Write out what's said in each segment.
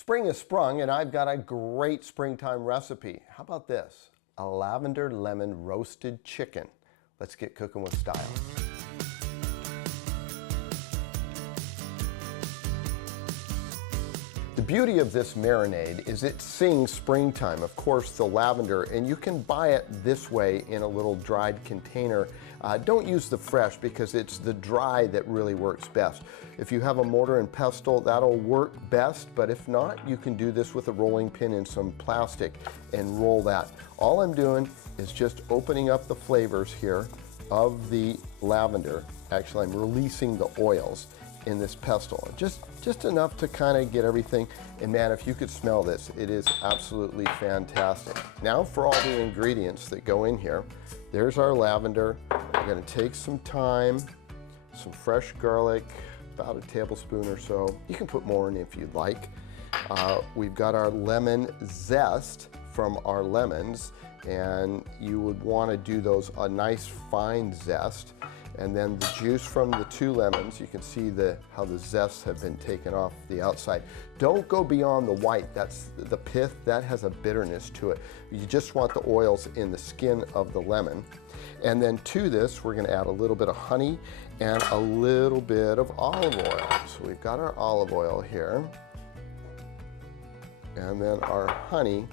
Spring has sprung and I've got a great springtime recipe. How about this? A lavender lemon roasted chicken. Let's get cooking with style. The beauty of this marinade is it sings springtime. Of course, the lavender, and you can buy it this way in a little dried container. Don't use the fresh because it's the dry that really works best. If you have a mortar and pestle, that'll work best, but if not, you can do this with a rolling pin and some plastic and roll that. All I'm doing is just opening up the flavors here of the lavender. Actually, I'm releasing the oils in this pestle, just enough to kind of get everything. And man, if you could smell this, it is absolutely fantastic. Now for all the ingredients that go in here. There's our lavender. We're going to take some thyme, some fresh garlic, about a tablespoon or so. You can put more in if you'd like. We've got our lemon zest from our lemons, and you would want to do those a nice fine zest. And then the juice from the 2 lemons, you can see how the zests have been taken off the outside. Don't go beyond the white. That's the pith, that has a bitterness to it. You just want the oils in the skin of the lemon. And then to this, we're gonna add a little bit of honey and a little bit of olive oil. So we've got our olive oil here. And then our honey.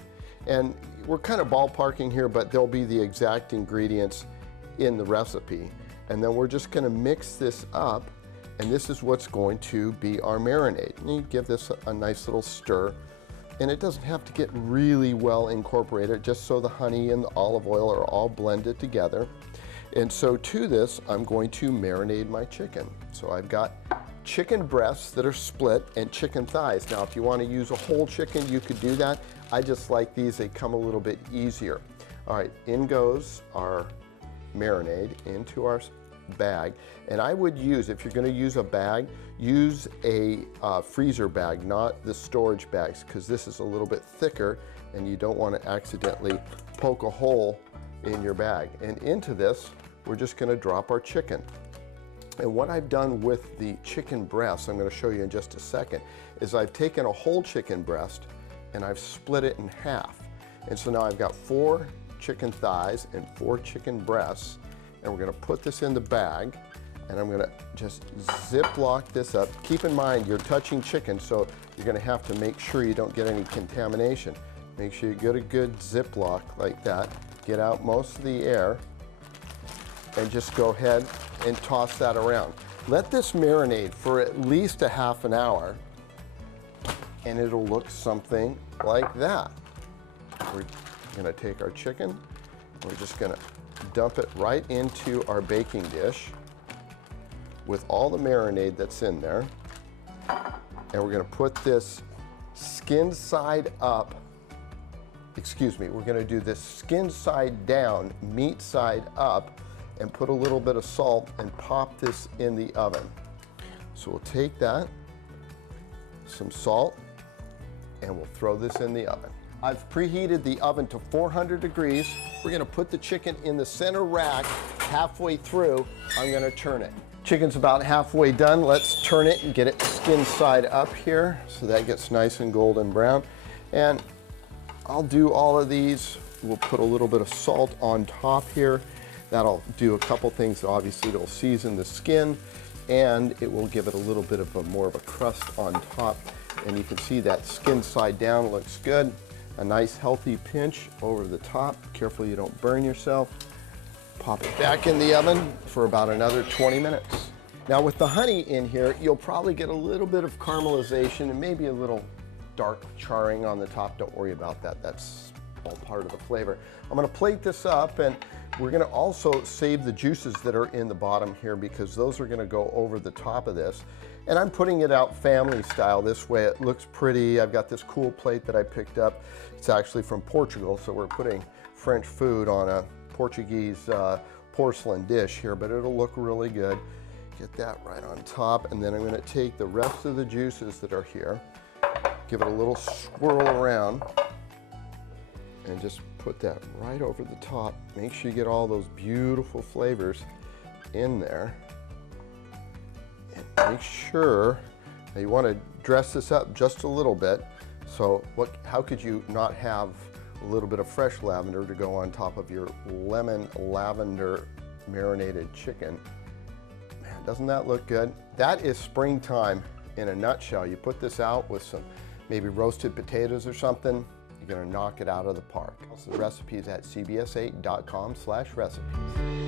And we're kind of ballparking here, but there'll be the exact ingredients in the recipe. And then we're just gonna mix this up, and this is what's going to be our marinade. And you give this a nice little stir, and it doesn't have to get really well incorporated, just so the honey and the olive oil are all blended together. And so to this, I'm going to marinate my chicken. So I've got chicken breasts that are split and chicken thighs. Now, if you want to use a whole chicken, you could do that. I just like these, they come a little bit easier. All right, in goes our marinade into our bag. And I would use, if you're going to use a bag, use a freezer bag, not the storage bags, because this is a little bit thicker and you don't want to accidentally poke a hole in your bag. And into this, we're just going to drop our chicken. And what I've done with the chicken breast, I'm going to show you in just a second, is I've taken a whole chicken breast and I've split it in half. And so now I've got 4 chicken thighs and 4 chicken breasts, and we're going to put this in the bag, and I'm going to just Ziploc this up. Keep in mind you're touching chicken, so you're going to have to make sure you don't get any contamination. Make sure you get a good Ziploc like that, get out most of the air, and just go ahead and toss that around. Let this marinate for at least a half an hour, and it'll look something like that. We're going to take our chicken, we're just going to dump it right into our baking dish with all the marinade that's in there, and we're going to put this skin side up, we're going to do this skin side down, meat side up, and put a little bit of salt and pop this in the oven. So we'll take that, some salt, and we'll throw this in the oven. I've preheated the oven to 400 degrees. We're gonna put the chicken in the center rack. Halfway through, I'm gonna turn it. Chicken's about halfway done. Let's turn it and get it skin side up here so that gets nice and golden brown. And I'll do all of these. We'll put a little bit of salt on top here. That'll do a couple things. Obviously, it'll season the skin, and it will give it a little bit of more of a crust on top. And you can see that skin side down looks good. A nice healthy pinch over the top. Careful you don't burn yourself. Pop it back in the oven for about another 20 minutes. Now with the honey in here, you'll probably get a little bit of caramelization and maybe a little dark charring on the top. Don't worry about that. That's all part of the flavor. I'm gonna plate this up, and we're gonna also save the juices that are in the bottom here because those are gonna go over the top of this. And I'm putting it out family style this way. It looks pretty. I've got this cool plate that I picked up. It's actually from Portugal, so we're putting French food on a Portuguese porcelain dish here, but it'll look really good. Get that right on top, and then I'm gonna take the rest of the juices that are here, give it a little swirl around, and just put that right over the top. Make sure you get all those beautiful flavors in there. And make sure, now you want to dress this up just a little bit, So how could you not have a little bit of fresh lavender to go on top of your lavender marinated chicken? Man, doesn't that look good? That is springtime in a nutshell. You put this out with some maybe roasted potatoes or something, you're gonna knock it out of the park. So the recipe is at cbs8.com/recipes.